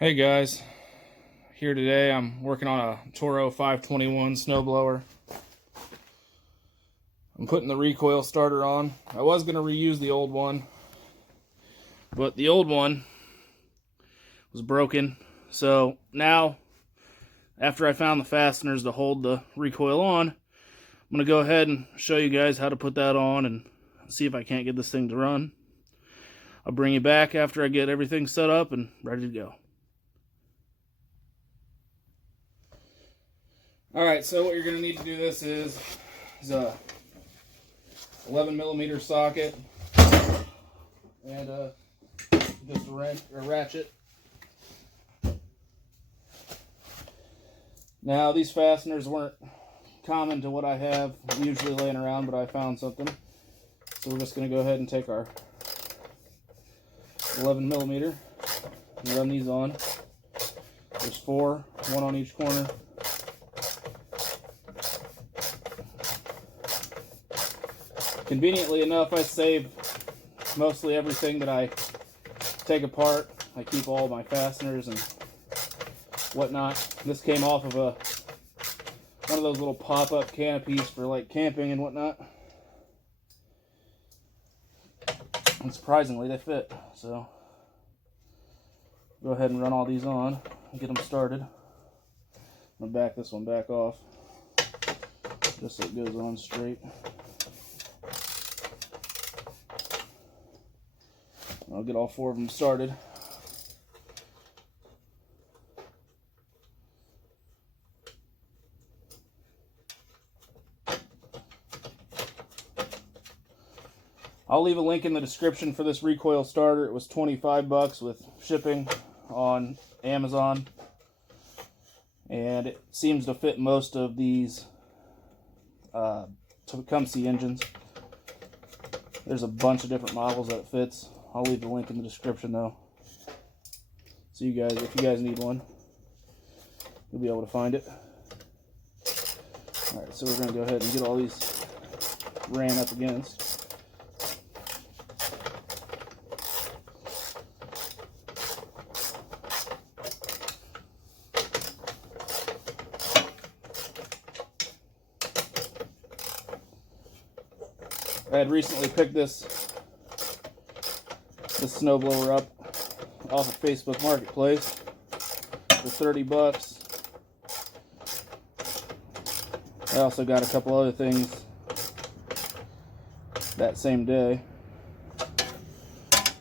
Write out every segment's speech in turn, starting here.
Hey guys, here today I'm working on a Toro 521 snowblower. I'm putting the recoil starter on. I was going to reuse the old one, but the old one was broken. So now, after I found the fasteners to hold the recoil on, I'm going to go ahead and show you guys how to put that on and see if I can't get this thing to run. I'll bring you back after I get everything set up and ready to go. Alright, so what you're going to need to do this is a 11mm socket and just a ratchet. Now, these fasteners weren't common to what I have usually laying around, but I found something. So we're just going to go ahead and take our 11mm and run these on. There's four, one on each corner. Conveniently enough, I save mostly everything that I take apart. I keep all my fasteners and whatnot. This came off of one of those little pop-up canopies for like camping and whatnot. And surprisingly, they fit. So go ahead and run all these on and get them started. I'm gonna back this one back off just so it goes on straight. I'll get all four of them started. I'll leave a link in the description for this recoil starter. It was 25 bucks with shipping on Amazon. And it seems to fit most of these Tecumseh engines. There's a bunch of different models that it fits. I'll leave the link in the description though. So you guys, if you guys need one, you'll be able to find it. Alright, so we're going to go ahead and get all these ran up against. I had recently picked this snowblower up off of Facebook Marketplace for 30 bucks. I also got a couple other things that same day.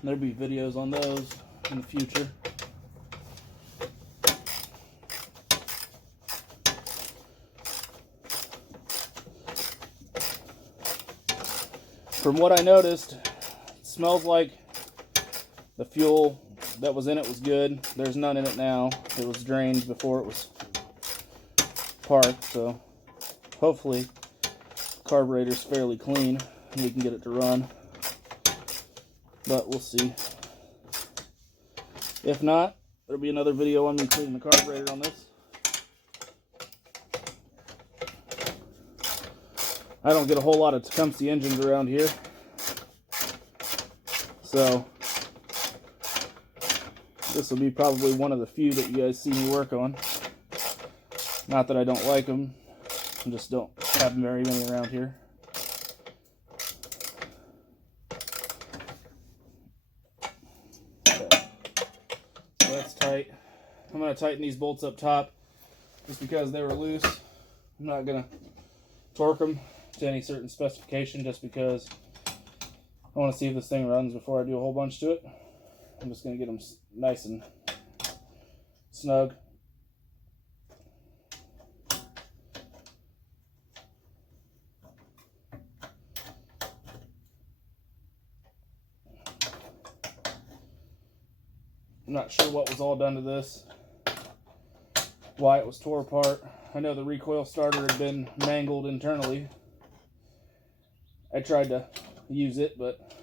There'll be videos on those in the future. From what I noticed, it smells like the fuel that was in it was good. There's none in it now. It was drained before it was parked, so hopefully the carburetor's fairly clean and we can get it to run. But we'll see. If not, there'll be another video on me cleaning the carburetor on this. I don't get a whole lot of Tecumseh engines around here, so this will be probably one of the few that you guys see me work on. Not that I don't like them, I just don't have very many around here. Okay. So that's tight. I'm going to tighten these bolts up top just because they were loose. I'm not going to torque them to any certain specification just because I want to see if this thing runs before I do a whole bunch to it. I'm just going to get them nice and snug. I'm not sure what was all done to this, why it was tore apart. I know the recoil starter had been mangled internally. I tried to use it, but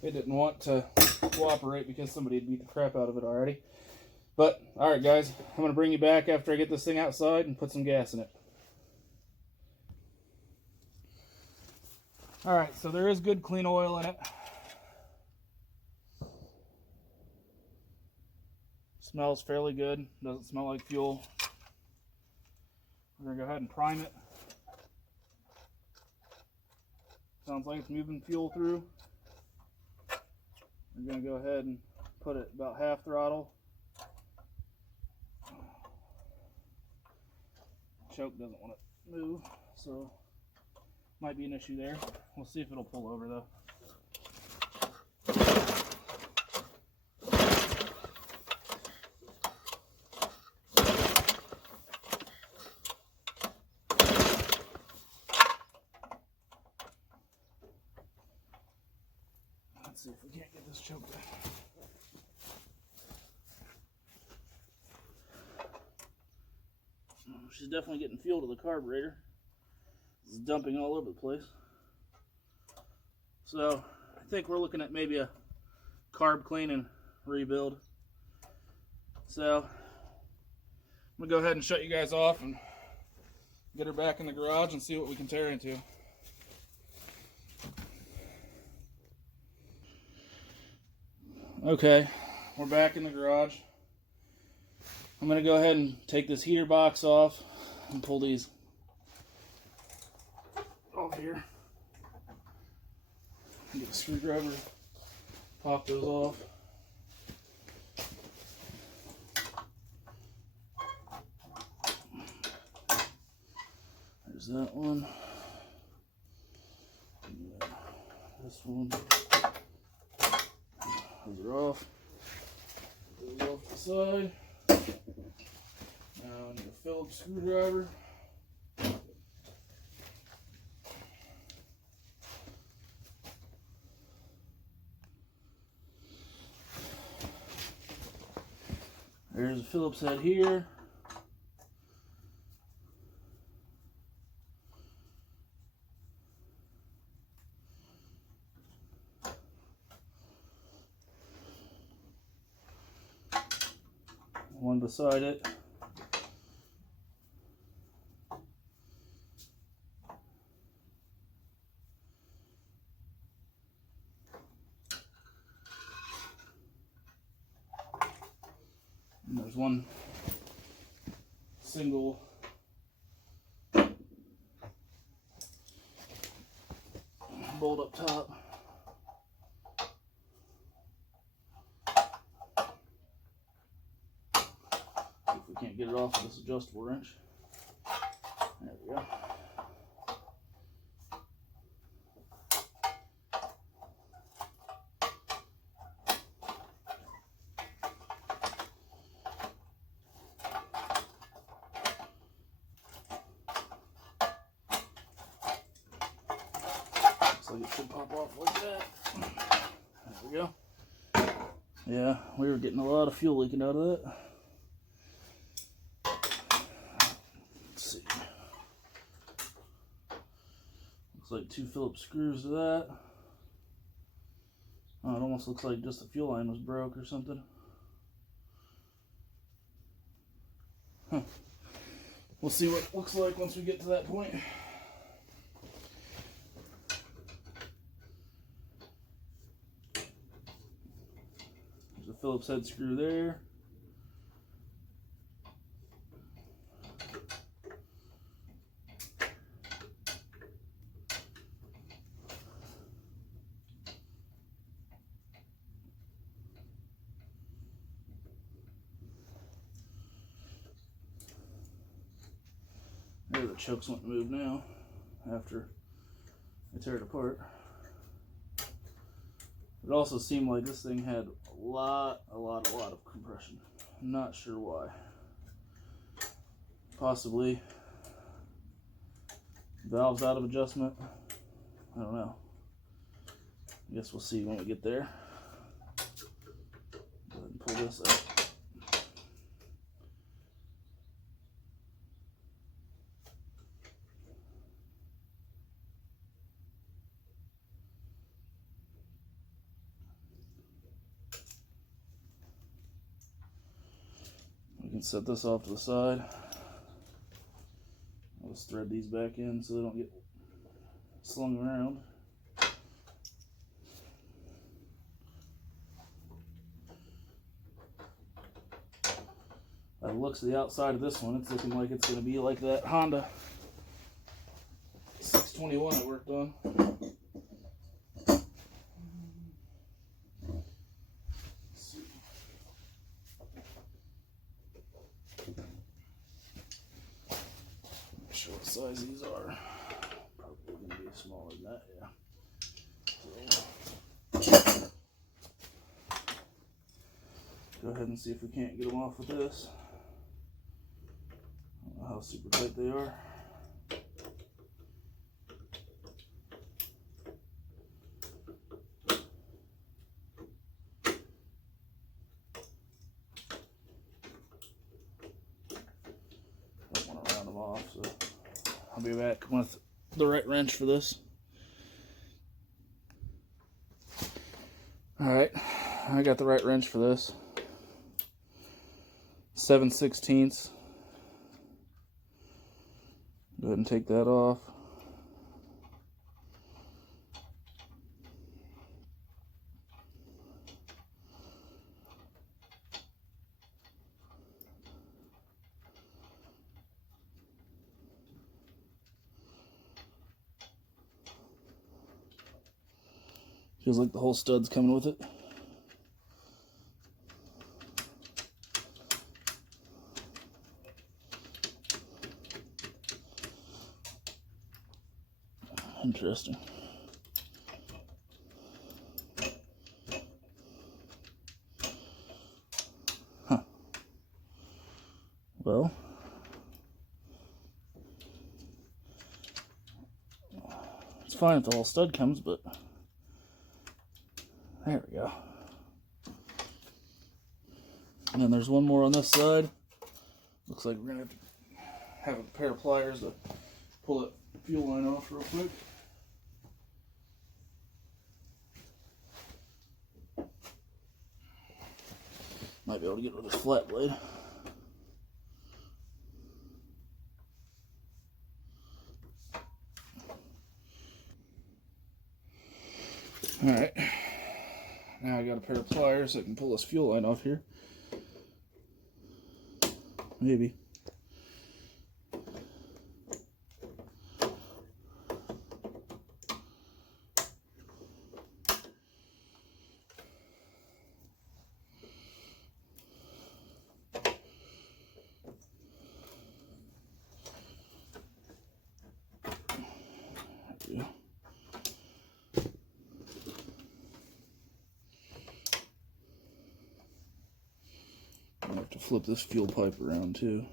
it didn't want to cooperate because somebody had beat the crap out of it already. But, alright guys, I'm going to bring you back after I get this thing outside and put some gas in it. Alright, so there is good clean oil in it. Smells fairly good. Doesn't smell like fuel. We're going to go ahead and prime it. Sounds like it's moving fuel through. We're going to go ahead and put it about half throttle. Choke doesn't want to move, so might be an issue there. We'll see if it'll pull over though. Let's see if we can't get this choke back. She's definitely getting fuel to the carburetor. It's dumping all over the place. So I think we're looking at maybe a carb clean and rebuild. So I'm gonna go ahead and shut you guys off and get her back in the garage and see what we can tear into. Okay, we're back in the garage. I'm going to go ahead and take this heater box off and pull these off here. Get a screwdriver, pop those off. There's that one. And this one. Those are off. Put those off to the side. Now I need a Phillips screwdriver. There's a Phillips head here. One beside it. And there's one single bolt up top. See if we can't get it off with this adjustable wrench. There we go. Like it should pop off like that. There we go. Yeah, we were getting a lot of fuel leaking out of that. Let's see. Looks like 2 Phillips screws to that. Oh, it almost looks like just the fuel line was broke or something. Huh. We'll see what it looks like once we get to that point. Phillips head screw there. There, the chokes won't move now after I tear it apart. It also seemed like this thing had a lot of compression. I'm not sure why. Possibly valves out of adjustment. I don't know. I guess we'll see when we get there. Go ahead and pull this out. We can set this off to the side. I'll just thread these back in so they don't get slung around. By the looks of the outside of this one, it's looking like it's going to be like that Honda 621 I worked on. Show what size these are. Probably going to be smaller than that, yeah. Go ahead and see if we can't get them off with this. I don't know how super tight they are. Don't want to round them off, so I'll be back with the right wrench for this. Alright, I got the right wrench for this. 7/16. Go ahead and take that off. Feels like the whole stud's coming with it. Interesting. Huh. Well, it's fine if the whole stud comes, but there we go. And then there's one more on this side. Looks like we're going to have a pair of pliers to pull that fuel line off real quick. Might be able to get rid of this flat blade. Alright. Now I got a pair of pliers that can pull this fuel line off here. Maybe. I have to flip this fuel pipe around too.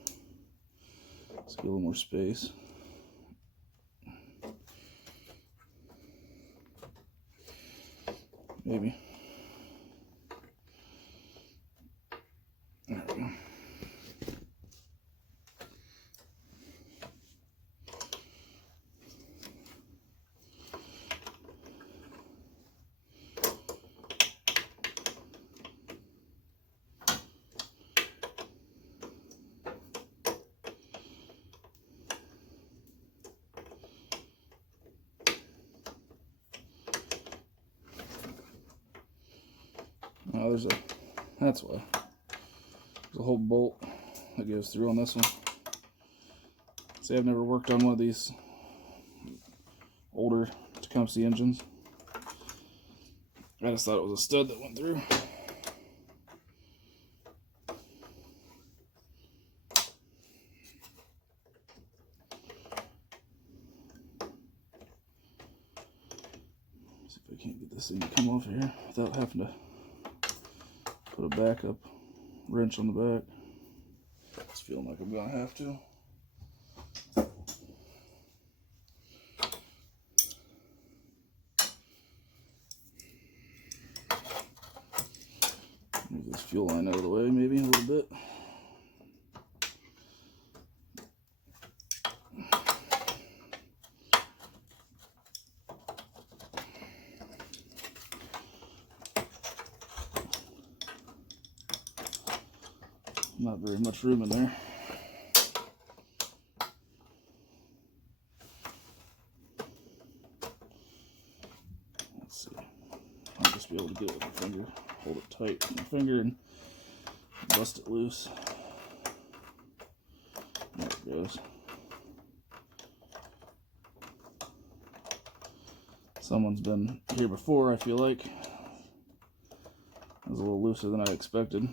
Let's get a little more space. Maybe. There we go. Oh, that's why. There's a whole bolt that goes through on this one. See, I've never worked on one of these older Tecumseh engines. I just thought it was a stud that went through. See if I can't get this thing to come off here without having to put a backup wrench on the back. It's feeling like I'm gonna have to. Move this fuel line out of the way, maybe a little bit. Not very much room in there. Let's see. I'll just be able to get it with my finger. Hold it tight with my finger and bust it loose. There it goes. Someone's been here before, I feel like. It was a little looser than I expected,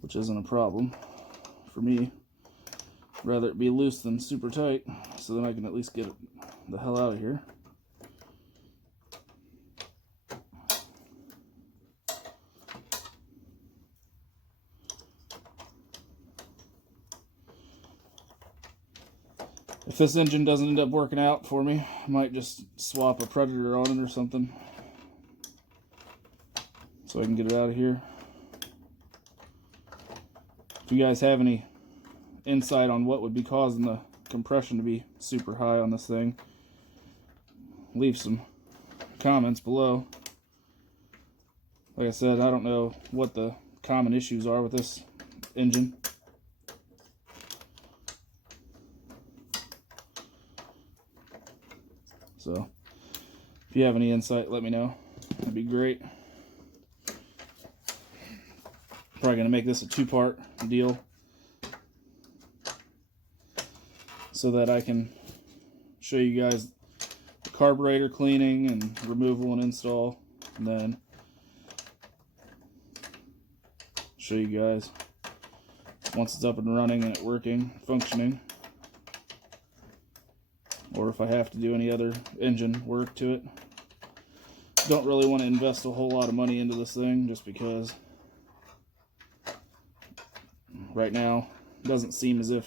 which isn't a problem for me. I'd rather it be loose than super tight, so then I can at least get it the hell out of here. If this engine doesn't end up working out for me, I might just swap a Predator on it or something so I can get it out of here. If you guys have any insight on what would be causing the compression to be super high on this thing, leave some comments below. Like I said, I don't know what the common issues are with this engine. So, if you have any insight, let me know. That'd be great. Probably going to make this a two-part deal so that I can show you guys the carburetor cleaning and removal and install, and then show you guys once it's up and running and it working, functioning, or if I have to do any other engine work to it. Don't really want to invest a whole lot of money into this thing just because right now it doesn't seem as if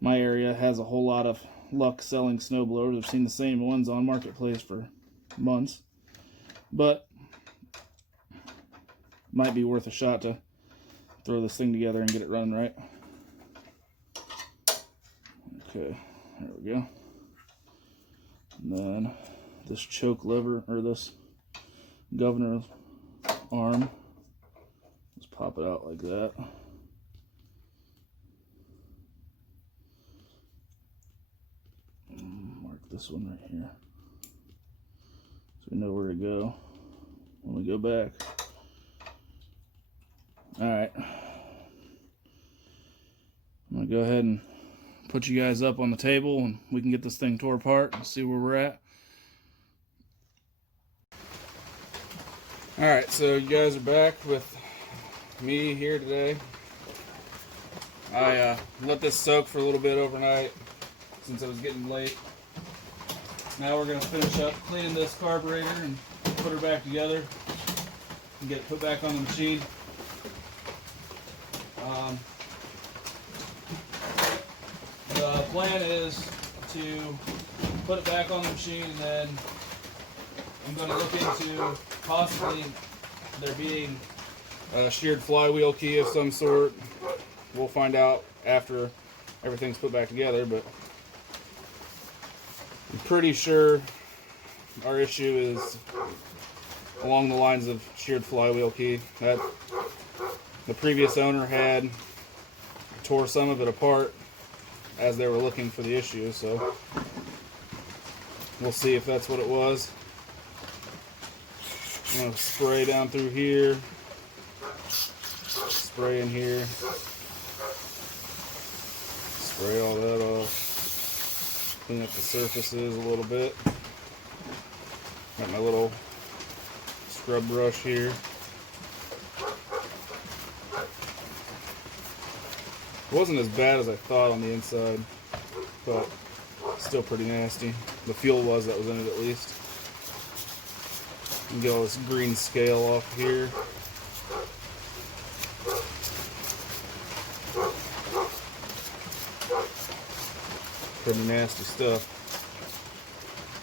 my area has a whole lot of luck selling snowblowers. I've seen the same ones on Marketplace for months, but might be worth a shot to throw this thing together and get it running right. Okay, there we go. And then this choke lever, or this governor arm, just pop it out like that. Mark this one right here so we know where to go when we go back. Alright, I'm going to go ahead and put you guys up on the table and we can get this thing tore apart and see where we're at. Alright, so you guys are back with me here today. I let this soak for a little bit overnight since it was getting late. Now we're going to finish up cleaning this carburetor and put her back together and get it put back on the machine. The plan is to put it back on the machine, and then I'm going to look into possibly there being a sheared flywheel key of some sort. We'll find out after everything's put back together, but I'm pretty sure our issue is along the lines of sheared flywheel key. That the previous owner had tore some of it apart as they were looking for the issue, so we'll see if that's what it was. I'm going to spray down through here, spray in here, spray all that off, clean up the surfaces a little bit. Got my little scrub brush here. It wasn't as bad as I thought on the inside, but still pretty nasty. The fuel that was in it at least. And get all this green scale off here. Pretty nasty stuff.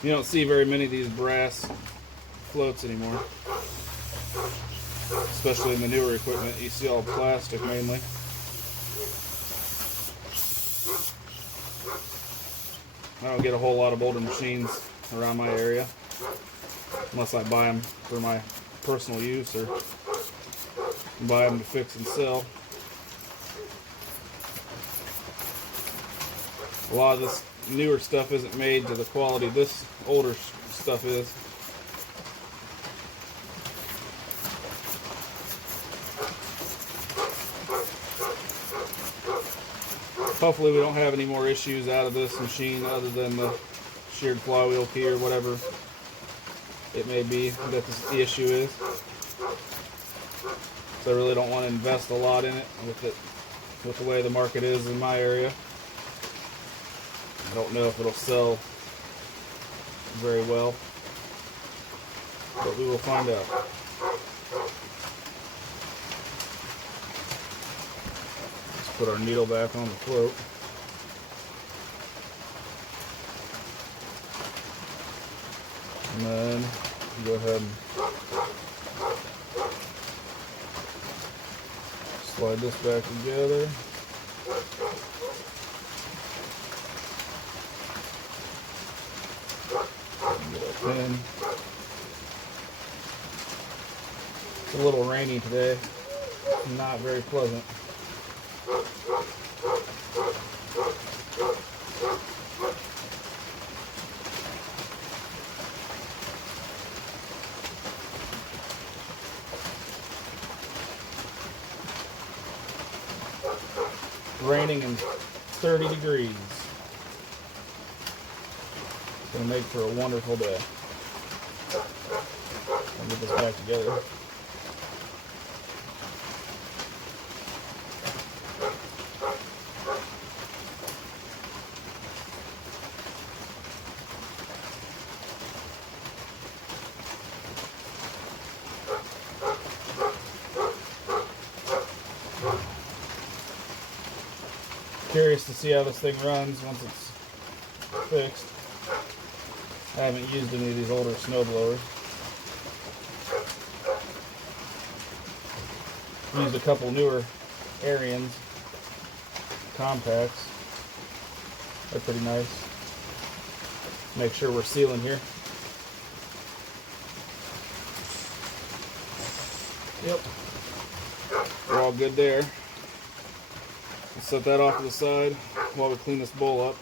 You don't see very many of these brass floats anymore, especially in the newer equipment. You see all plastic mainly. I don't get a whole lot of older machines around my area unless I buy them for my personal use or buy them to fix and sell. A lot of this newer stuff isn't made to the quality this older stuff is. hopefully we don't have any more issues out of this machine other than the sheared flywheel key or whatever it may be that the issue is. So I really don't want to invest a lot in it with the way the market is in my area. I don't know if it'll sell very well, but we will find out. Let's put our needle back on the float. And then go ahead and slide this back together. Get our pin. It's a little rainy today. Not very pleasant. Raining and 30 degrees. It's going to make for a wonderful day. I'll get this back together. Curious to see how this thing runs once it's fixed. I haven't used any of these older snow blowers. Used a couple newer Arians compacts. They're pretty nice. Make sure we're sealing here. Yep. We're all good there. Set that off to the side while we clean this bowl up.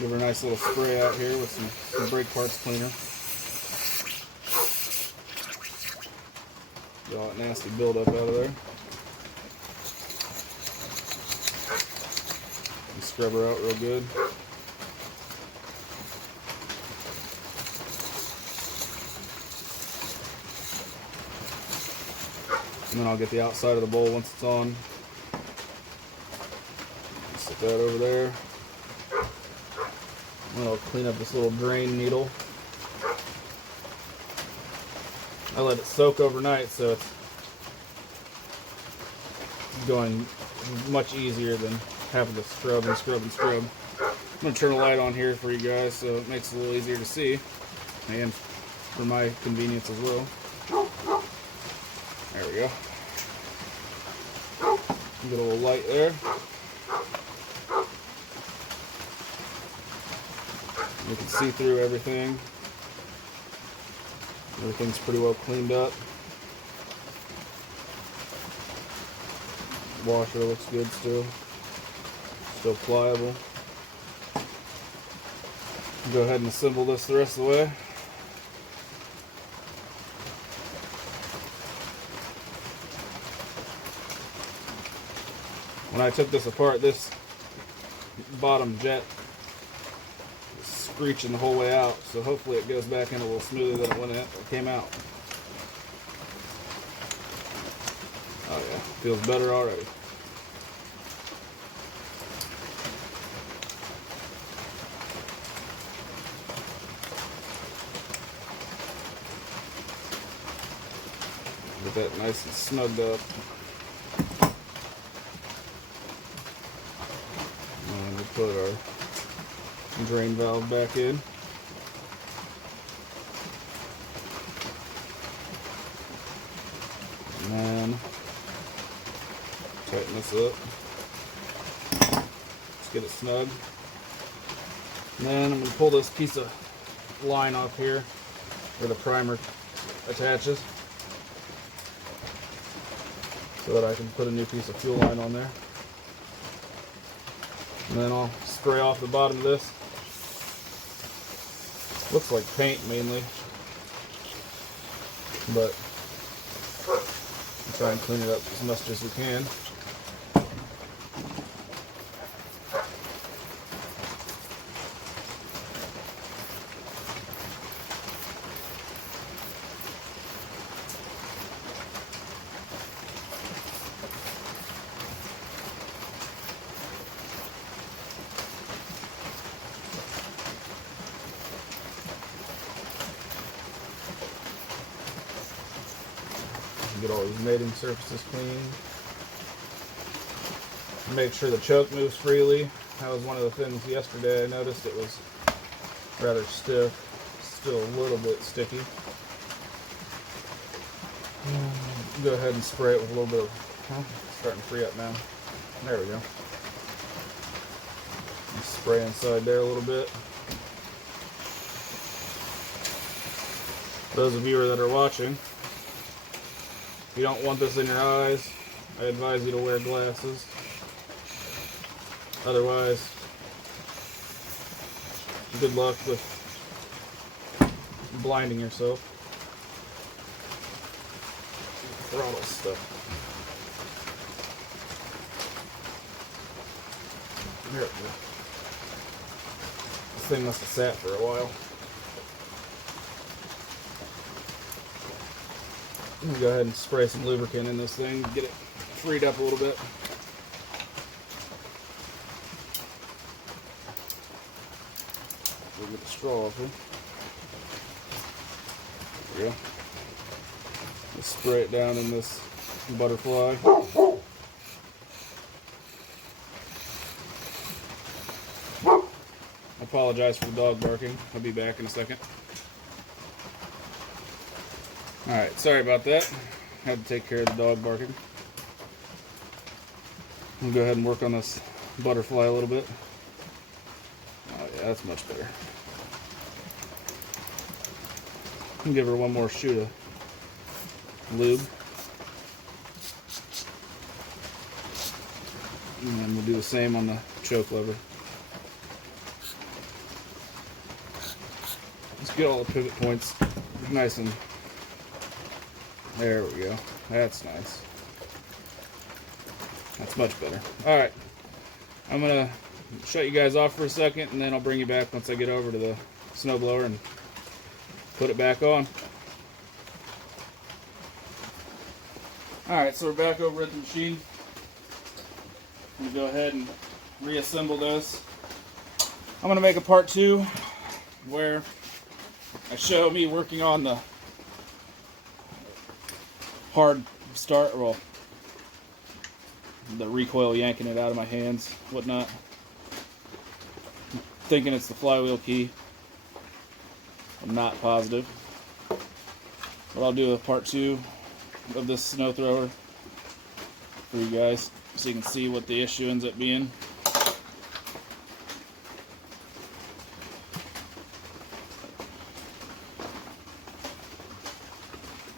Give her a nice little spray out here with some brake parts cleaner. Get all that nasty buildup out of there. And scrub her out real good. And then I'll get the outside of the bowl once it's on. Set that over there. And I'll clean up this little drain needle. I let it soak overnight, so it's going much easier than having to scrub and scrub and scrub. I'm going to turn a light on here for you guys so it makes it a little easier to see. And for my convenience as well. There we go. Get a little light there. You can see through everything. Everything's pretty well cleaned up. Washer looks good still. Still pliable. Go ahead and assemble this the rest of the way. When I took this apart, this bottom jet was screeching the whole way out, so hopefully it goes back in a little smoother than when it came out. Oh yeah, feels better already. Get that nice and snugged up. Put our drain valve back in. And then tighten this up. Let's get it snug. And then I'm going to pull this piece of line off here where the primer attaches so that I can put a new piece of fuel line on there. And then I'll spray off the bottom of this. Looks like paint mainly. but try and clean it up as much as we can. Get all these mating surfaces clean. Make sure the choke moves freely. That was one of the things yesterday. I noticed it was rather stiff, still a little bit sticky. Go ahead and spray it with a little bit of, it's starting to free up now. There we go. And spray inside there a little bit. Those of you that are watching, if you don't want this in your eyes, I advise you to wear glasses. Otherwise, good luck with blinding yourself. Throttle stuff. There it goes. This thing must have sat for a while. I'm gonna go ahead and spray some lubricant in this thing, get it freed up a little bit. We'll get the straw off here. There we go. Let's spray it down in this butterfly. I apologize for the dog barking. I'll be back in a second. Alright, sorry about that. Had to take care of the dog barking. We'll go ahead and work on this butterfly a little bit. Oh yeah, that's much better. I'll give her one more shoot of lube. And then we'll do the same on the choke lever. Let's get all the pivot points nice and... There we go. That's nice. That's much better. Alright. I'm going to shut you guys off for a second, and then I'll bring you back once I get over to the snowblower and put it back on. Alright, so we're back over at the machine. I'm going to go ahead and reassemble this. I'm going to make a part 2 where I show me working on the hard start, well, the recoil, yanking it out of my hands, whatnot. I'm thinking it's the flywheel key. I'm not positive. But I'll do a part 2 of this snow thrower for you guys so you can see what the issue ends up being.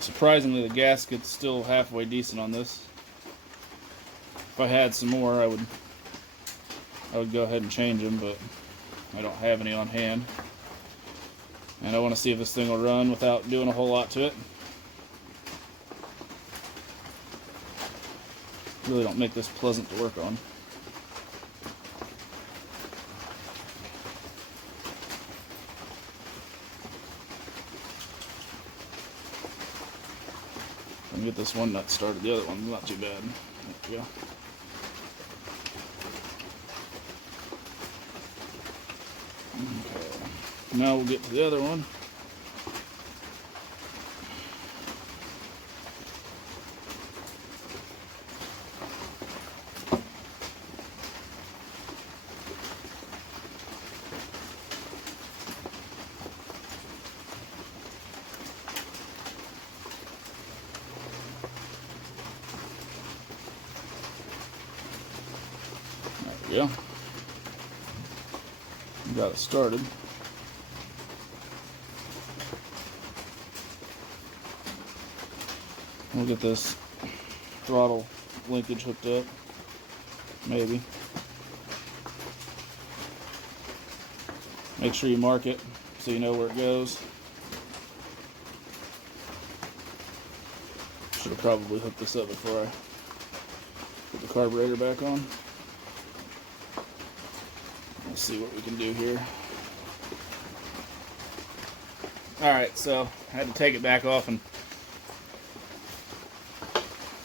Surprisingly, the gasket's still halfway decent on this. If I had some more, I would go ahead and change them, but I don't have any on hand. And I want to see if this thing will run without doing a whole lot to it. Really don't make this pleasant to work on. Get this one nut started. The other one's not too bad. There we go. Okay. Now we'll get to the other one. Yeah, got it started. We'll get this throttle linkage hooked up, maybe. Make sure you mark it so you know where it goes. Should have probably hooked this up before I put the carburetor back on. Let's see what we can do here. Alright, so I had to take it back off and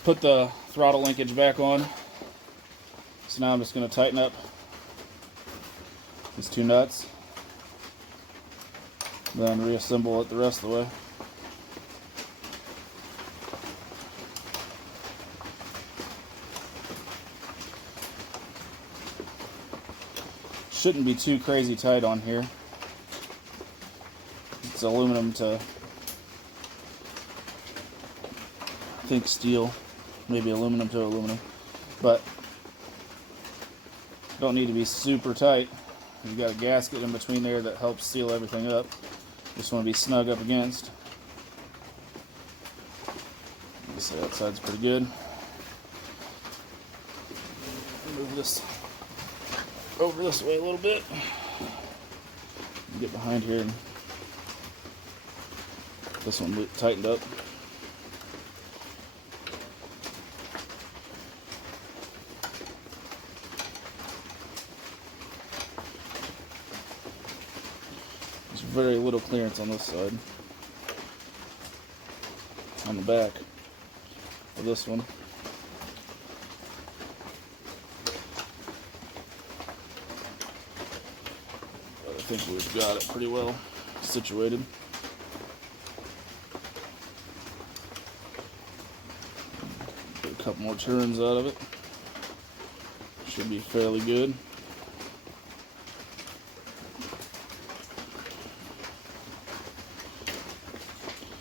put the throttle linkage back on. So now I'm just going to tighten up these two nuts, then reassemble it the rest of the way. Shouldn't be too crazy tight on here. It's aluminum to, I think, steel, maybe aluminum to aluminum, but don't need to be super tight. You've got a gasket in between there that helps seal everything up. Just want to be snug up against. So that side's pretty good. Move this over this way a little bit. Get behind here and this one tightened up. There's very little clearance on this side. On the back of this one. But I think we've got it pretty well situated. Get a couple more turns out of it. Should be fairly good.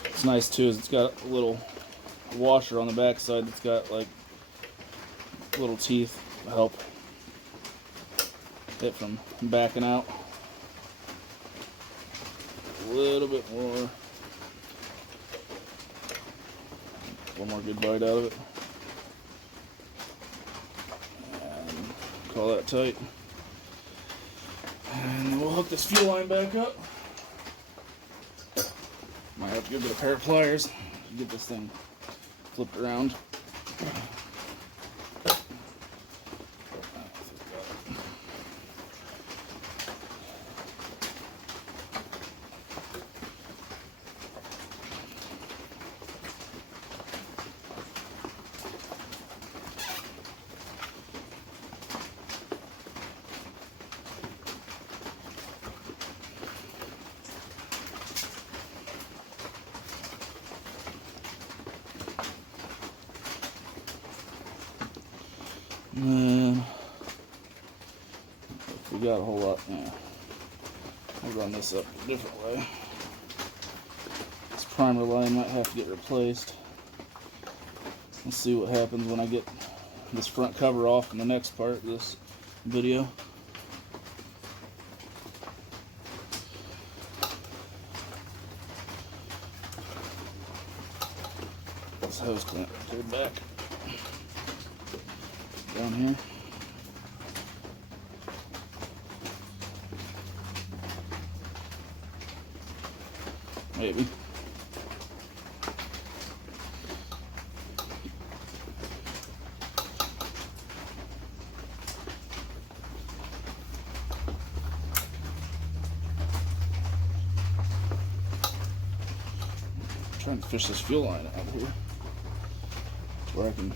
What's nice too is it's got a little washer on the back side that's got like little teeth to help it from backing out. A little bit more. One more good bite out of it. And call that tight. And then we'll hook this fuel line back up. Might have to go get a pair of pliers to get this thing flipped around. And if we got a whole lot, yeah, I'll run this up a different way. This primer line might have to get replaced. Let's see what happens when I get this front cover off in the next part of this video. This hose clamp pulled back down here. Maybe. I'm trying to fish this fuel line out here where I can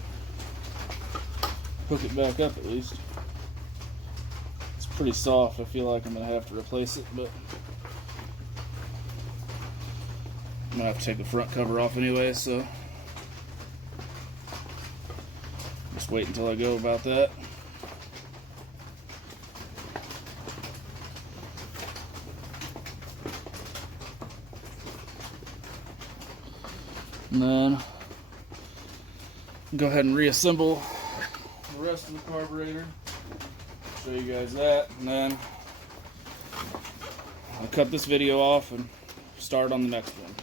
hook it back up at least. It's pretty soft. I feel like I'm going to have to replace it, but I'm going to have to take the front cover off anyway, so just wait until I go about that. And then go ahead and reassemble the rest of the carburetor. Show you guys that, and then I'll cut this video off and start on the next one.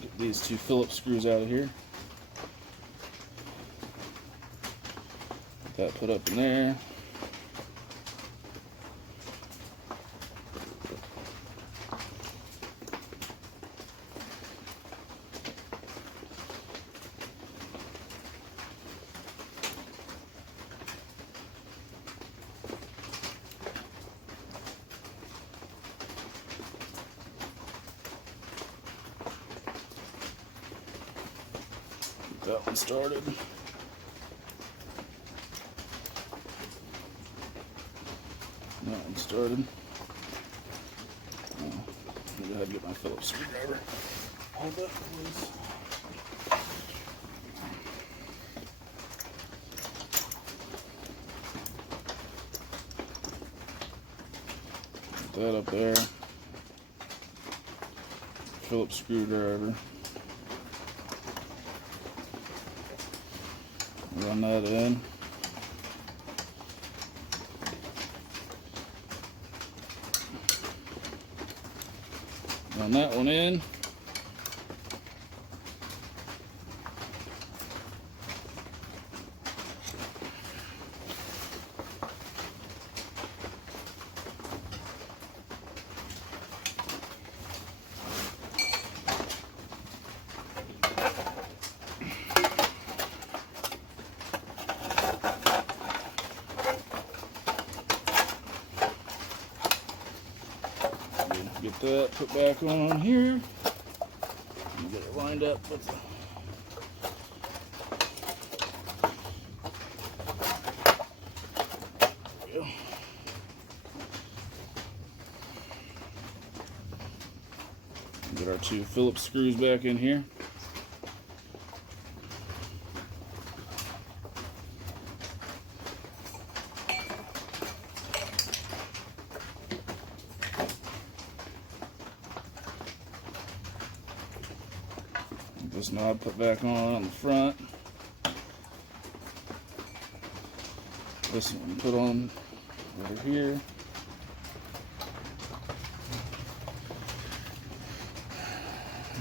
Get these two Phillips screws out of here. Get that put up in there. That one started. That one started. Oh, I'm gonna have to get my Phillips screwdriver. Hold that, please. Put that up there. Phillips screwdriver. Run that in. Run that one in. Get that put back on here. And get it lined up with the there we go. Get our two Phillips screws back in here. This knob put back on the front. This one put on over here.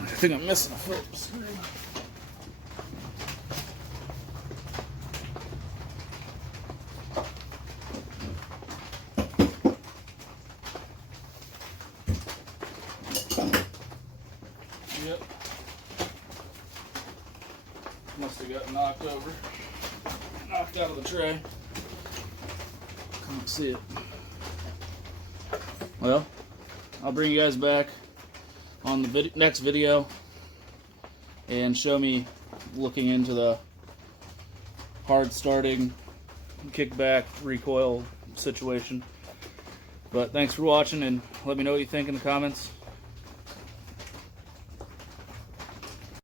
I think I'm missing a Phillips screw. Yep. Must have got knocked over. Knocked out of the tray. Can't see it. Well, I'll bring you guys back on the next video and show me looking into the hard starting, kickback, recoil situation. But thanks for watching, and let me know what you think in the comments.